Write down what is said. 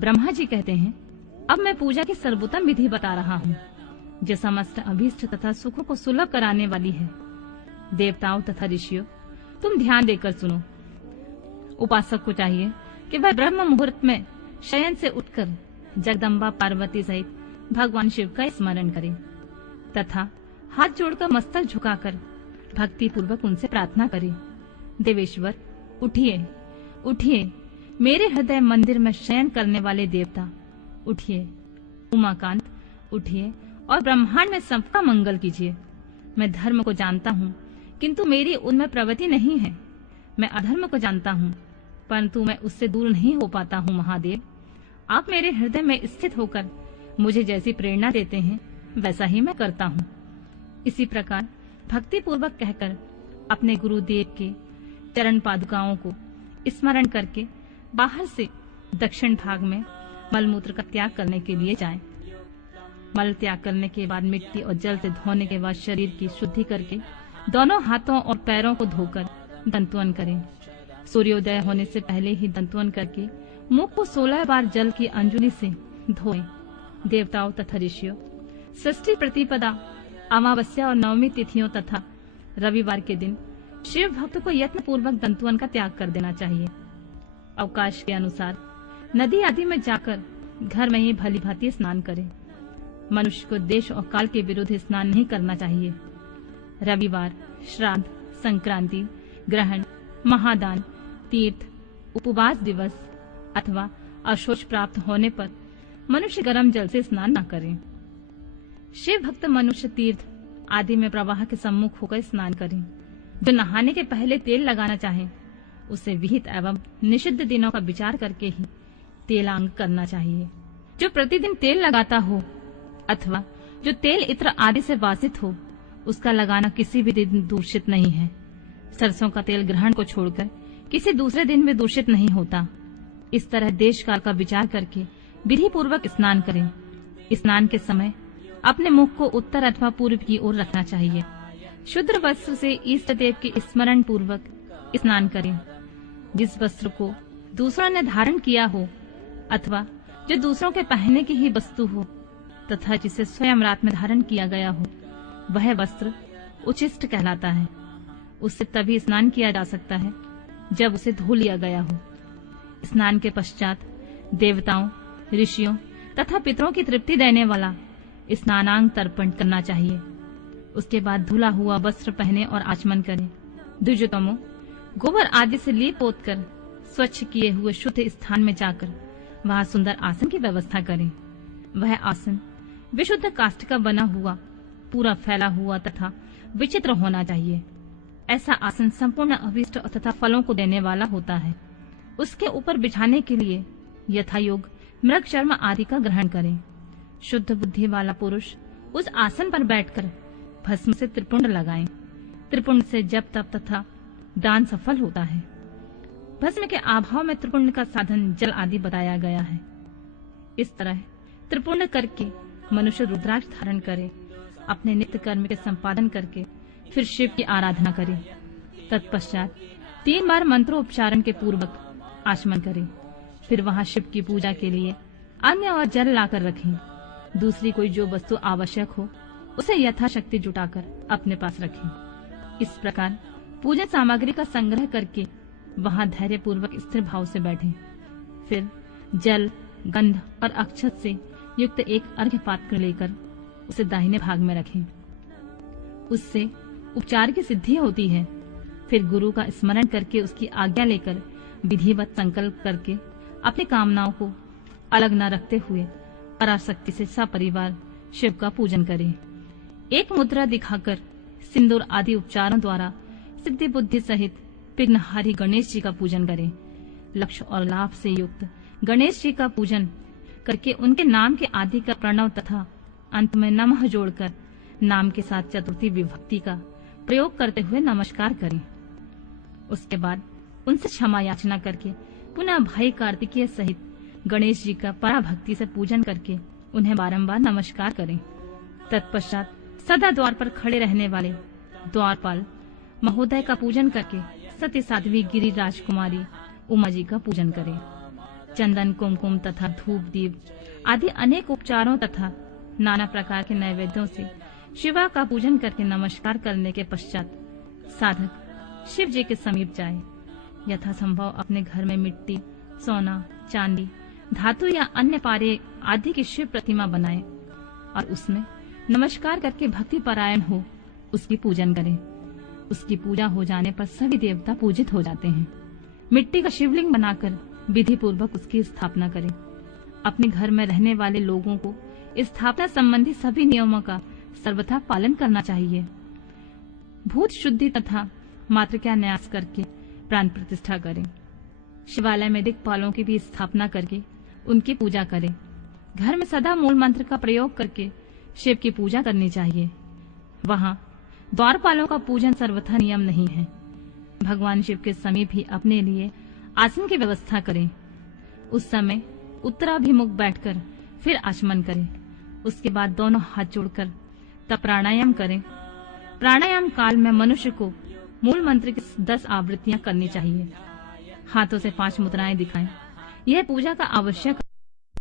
ब्रह्मा जी कहते हैं, अब मैं पूजा की सर्वोत्तम विधि बता रहा हूँ, जो समस्त अभीष्ट तथा सुखों को सुलभ कराने वाली है। देवताओं तथा ऋषियों, तुम ध्यान देकर सुनो। उपासक को चाहिए कि वह ब्रह्म मुहूर्त में शयन से उठकर जगदम्बा पार्वती सहित भगवान शिव का स्मरण करे तथा हाथ जोड़कर मस्तक झुकाकर भक्ति पूर्वक उनसे प्रार्थना करे। देवेश्वर, उठिए उठिए, मेरे हृदय मंदिर में शयन करने वाले देवता, उठिए। उमाकांत, उठिए और ब्रह्मांड में सबका मंगल कीजिए। मैं धर्म को जानता हूँ, किंतु मेरी उनमें प्रवृत्ति नहीं है। मैं अधर्म को जानता हूँ, परंतु मैं उससे दूर नहीं हो पाता हूँ। महादेव, आप मेरे हृदय में स्थित होकर मुझे जैसी प्रेरणा देते हैं, वैसा ही मैं करता हूँ। इसी प्रकार भक्ति पूर्वक कहकर अपने गुरुदेव के चरण पादुकाओं को स्मरण करके बाहर से दक्षिण भाग में मलमूत्र का त्याग करने के लिए जाएं। मल त्याग करने के बाद मिट्टी और जल से धोने के बाद शरीर की शुद्धि करके दोनों हाथों और पैरों को धोकर दंतवन करें। सूर्योदय होने से पहले ही दंतवन करके मुख को 16 बार जल की अंजुली से धोएं। देवताओं तथा ऋषियों, षष्ठी प्रतिपदा, अमावस्या और नवमी तिथियों तथा रविवार के दिन शिव भक्त को यत्न पूर्वक दंतवन का त्याग कर देना चाहिए। अवकाश के अनुसार नदी आदि में जाकर घर में ही भली भांति स्नान करें। मनुष्य को देश और काल के विरुद्ध स्नान नहीं करना चाहिए। रविवार, श्राद्ध, संक्रांति, ग्रहण, महादान, तीर्थ, उपवास दिवस अथवा अशौच प्राप्त होने पर मनुष्य गर्म जल से स्नान न करें। शिव भक्त मनुष्य तीर्थ आदि में प्रवाह के सम्मुख होकर स्नान करें। जो नहाने के पहले तेल लगाना चाहे, उसे विहित एवं निषिद्ध दिनों का विचार करके ही तेलांग करना चाहिए। जो प्रतिदिन तेल लगाता हो अथवा जो तेल इत्र आदि से वासित हो, उसका लगाना किसी भी दिन दूषित नहीं है। सरसों का तेल ग्रहण को छोड़कर किसी दूसरे दिन में दूषित नहीं होता। इस तरह देश काल का विचार करके विधि पूर्वक स्नान करें। स्नान के समय अपने मुख को उत्तर अथवा पूर्व की ओर रखना चाहिए। शुद्ध वस्त्र से इष्ट देव के स्मरण पूर्वक स्नान करें। जिस वस्त्र को दूसरों ने धारण किया हो अथवा जो दूसरों के पहनने की ही वस्तु हो तथा जिसे स्वयं रात में धारण किया गया हो, वह वस्त्र उचिष्ट कहलाता है। उससे तभी स्नान किया जा सकता है जब उसे धो लिया गया हो। स्नान के पश्चात देवताओं, ऋषियों तथा पितरों की तृप्ति देने वाला स्नानांग तर्पण करना चाहिए। उसके बाद धुला हुआ वस्त्र पहने और आचमन करें। द्विजोतमो, गोबर आदि से लीप पोत कर स्वच्छ किए हुए शुद्ध स्थान में जाकर वहां सुंदर आसन की व्यवस्था करें। वह आसन विशुद्ध काष्ठ का बना हुआ, पूरा फैला हुआ तथा विचित्र होना चाहिए। ऐसा आसन संपूर्ण अभीष्ट तथा फलों को देने वाला होता है। उसके ऊपर बिछाने के लिए यथायोग मृग चर्म आदि का ग्रहण करें। शुद्ध बुद्धि वाला पुरुष उस आसन पर बैठकर भस्म से त्रिपुंड लगाएं। त्रिपुंड से जप तप तथा दान सफल होता है। भस्म के अभाव में त्रिपुंड का साधन जल आदि बताया गया है। इस तरह त्रिपुंड करके मनुष्य रुद्राक्ष धारण करे, अपने नित्य कर्म के संपादन करके फिर शिव की आराधना करे। तत्पश्चात 3 बार मंत्रोच्चारण के पूर्वक आचमन करे। फिर वहां शिव की पूजा के लिए अन्न और जल लाकर रखें। दूसरी कोई जो वस्तु आवश्यक हो उसे यथाशक्ति जुटाकर अपने पास रखें। इस प्रकार पूजन सामग्री का संग्रह करके वहां धैर्य पूर्वक स्थिर भाव से बैठें। फिर जल, गंध और अक्षत से युक्त एक अर्घ्य पात्र लेकर उसे दाहिने भाग में रखें। उससे उपचार की सिद्धि होती है। फिर गुरु का स्मरण करके उसकी आज्ञा लेकर विधिवत संकल्प करके अपनी कामनाओं को अलग न रखते हुए पराशक्ति से सपरिवार शिव का पूजन करें। एक मुद्रा दिखाकर सिंदूर आदि उपचारों द्वारा सिद्धि बुद्धि सहित विघ्नहारी गणेश जी का पूजन करें। लक्ष्य और लाभ से युक्त गणेश जी का पूजन करके उनके नाम के आदि का प्रणव तथा अंत में नमः जोड़कर नाम के साथ चतुर्थी विभक्ति का प्रयोग करते हुए नमस्कार करें। उसके बाद उनसे क्षमा याचना करके पुनः भाई कार्तिकेय सहित गणेश जी का पराभक्ति से पूजन करके उन्हें बारंबार नमस्कार करें। तत्पश्चात सदा द्वार पर खड़े रहने वाले द्वारपाल महोदय का पूजन करके सत्य साध्वी गिरिराज कुमारी उमा जी का पूजन करें। चंदन, कुमकुम तथा धूप, दीप आदि अनेक उपचारों तथा नाना प्रकार के नैवेद्यों से शिवा का पूजन करके नमस्कार करने के पश्चात साधक शिव जी के समीप जाए। यथासंभव अपने घर में मिट्टी, सोना, चांदी, धातु या अन्य पारे आदि की शिव प्रतिमा बनाए और उसमें नमस्कार करके भक्ति परायण हो उसकी पूजन करें। उसकी पूजा हो जाने पर सभी देवता पूजित हो जाते हैं। मिट्टी का शिवलिंग बनाकर विधि पूर्वक उसकी स्थापना करें। अपने घर में रहने वाले लोगों को स्थापना संबंधी सभी नियमों का सर्वथा पालन करना चाहिए। भूत शुद्धि तथा मातृका न्यास करके प्राण प्रतिष्ठा करें। शिवालय में दिक्पालों की भी स्थापना करके उनकी पूजा करें। घर में सदा मूल मंत्र का प्रयोग करके शिव की पूजा करनी चाहिए। वहां द्वारपालों का पूजन सर्वथा नियम नहीं है। भगवान शिव के समीप ही अपने लिए आसन की व्यवस्था करें। उस समय उत्तराभिमुख बैठकर फिर आचमन करें। उसके बाद दोनों हाथ जोड़कर तब प्राणायाम करें। प्राणायाम काल में मनुष्य को मूल मंत्र की 10 आवृत्तियां करनी चाहिए। हाथों से 5 मुद्राएं दिखाएं। यह पूजा का आवश्यक